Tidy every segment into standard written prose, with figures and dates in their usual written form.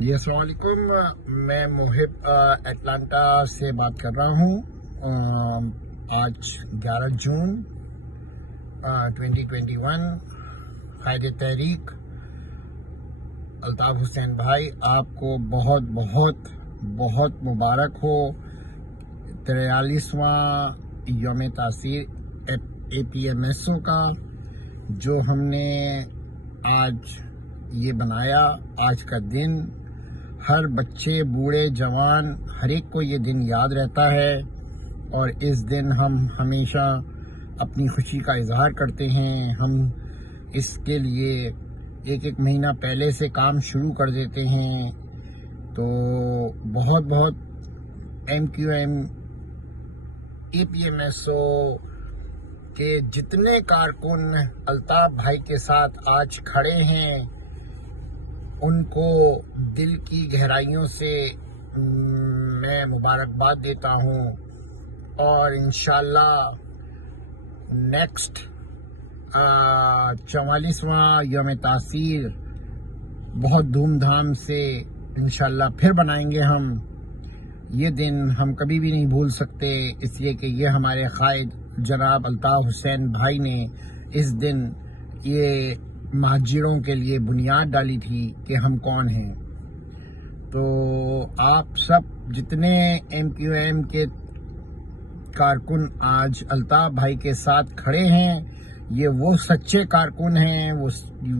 جی السلام علیکم، میں محب اٹلانٹا سے بات کر رہا ہوں۔ آج 11 جون 2021۔ قائد تحریک الطاف حسین بھائی، آپ کو بہت بہت بہت مبارک ہو 43واں یوم تاثیر APMSO کا، جو ہم نے آج یہ بنایا۔ آج کا دن ہر بچے، بوڑھے، جوان، ہر ایک کو یہ دن یاد رہتا ہے، اور اس دن ہم ہمیشہ اپنی خوشی کا اظہار کرتے ہیں۔ ہم اس کے لیے ایک مہینہ پہلے سے کام شروع کر دیتے ہیں۔ تو بہت بہت MQM APMSO کے جتنے کارکن الطاف بھائی کے ساتھ آج کھڑے ہیں، ان کو دل کی گہرائیوں سے میں مبارکباد دیتا ہوں، اور انشاءاللہ نیکسٹ 44واں یوم تاثیر بہت دھوم دھام سے انشاءاللہ پھر بنائیں گے ہم۔ یہ دن ہم کبھی بھی نہیں بھول سکتے، اس لیے کہ یہ ہمارے قائد جناب الطاف حسین بھائی نے اس دن یہ مہاجروں کے لیے بنیاد ڈالی تھی کہ ہم کون ہیں۔ تو آپ سب جتنے MQM کے کارکن آج الطاف بھائی کے ساتھ کھڑے ہیں، یہ وہ سچے کارکن ہیں،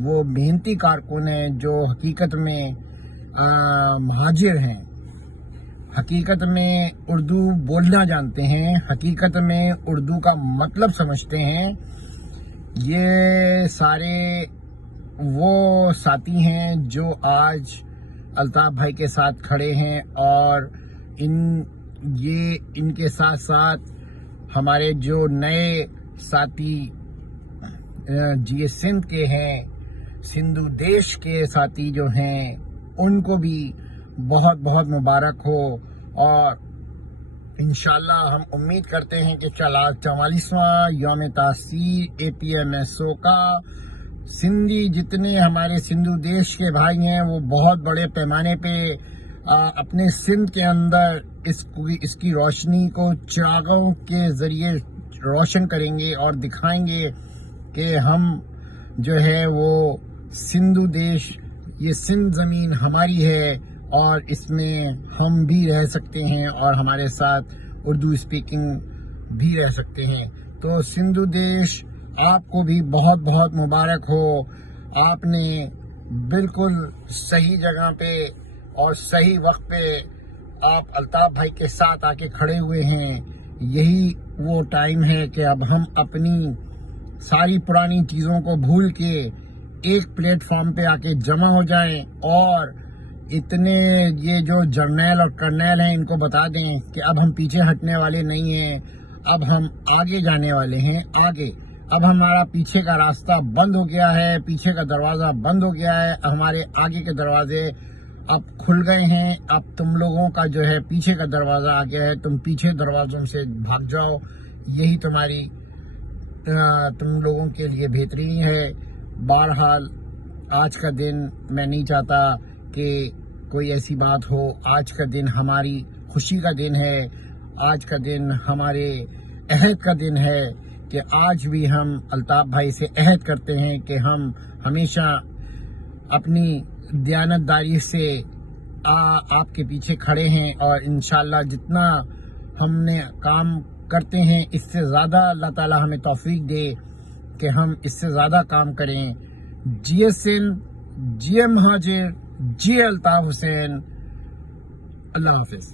وہ محنتی کارکن ہیں جو حقیقت میں مہاجر ہیں، حقیقت میں اردو بولنا جانتے ہیں، حقیقت میں اردو کا مطلب سمجھتے ہیں۔ یہ سارے وہ ساتھی ہیں جو آج الطاف بھائی کے ساتھ کھڑے ہیں، اور ان کے ساتھ ساتھ ہمارے جو نئے ساتھی سندھ کے ہیں، سندھو دیش کے ساتھی جو ہیں، ان کو بھی بہت بہت مبارک ہو۔ اور انشاءاللہ ہم امید کرتے ہیں کہ 44واں یوم تاثیر APMSO کا سندھی جتنے ہمارے سندھو دیش کے بھائی ہیں، وہ بہت بڑے پیمانے پہ اپنے سندھ کے اندر اس کی روشنی کو چراغوں کے ذریعے روشن کریں گے، اور دکھائیں گے کہ ہم جو ہے وہ سندھو دیش، یہ سندھ زمین ہماری ہے، اور اس میں ہم بھی رہ سکتے ہیں، اور ہمارے ساتھ اردو اسپیکنگ بھی رہ سکتے ہیں۔ تو سندھو دیش، آپ کو بھی بہت بہت مبارک ہو۔ آپ نے بالکل صحیح جگہ پہ اور صحیح وقت پہ آپ الطاف بھائی کے ساتھ آ کے کھڑے ہوئے ہیں۔ یہی وہ ٹائم ہے کہ اب ہم اپنی ساری پرانی چیزوں کو بھول کے ایک پلیٹ فارم پہ آ کے جمع ہو جائیں، اور اتنے یہ جو جرنیل اور کرنیل ہیں ان کو بتا دیں کہ اب ہم پیچھے ہٹنے والے نہیں ہیں، اب ہم آگے جانے والے ہیں۔ آگے اب ہمارا پیچھے کا راستہ بند ہو گیا ہے، پیچھے کا دروازہ بند ہو گیا ہے، ہمارے آگے کے دروازے اب کھل گئے ہیں۔ اب تم لوگوں کا جو ہے پیچھے کا دروازہ آ گیا ہے، تم پیچھے دروازوں سے بھاگ جاؤ، یہی تم لوگوں کے لیے بہترین ہے۔ بہرحال آج کا دن میں نہیں چاہتا کہ کوئی ایسی بات ہو۔ آج کا دن ہماری خوشی کا دن ہے، آج کا دن ہمارے عہد کا دن ہے، کہ آج بھی ہم الطاف بھائی سے عہد کرتے ہیں کہ ہم ہمیشہ اپنی دیانتداری سے آپ کے پیچھے کھڑے ہیں، اور انشاءاللہ جتنا ہم نے کام کرتے ہیں اس سے زیادہ اللہ تعالی ہمیں توفیق دے کہ ہم اس سے زیادہ کام کریں۔ سندھ، مہاجر، الطاف حسین۔ اللہ حافظ۔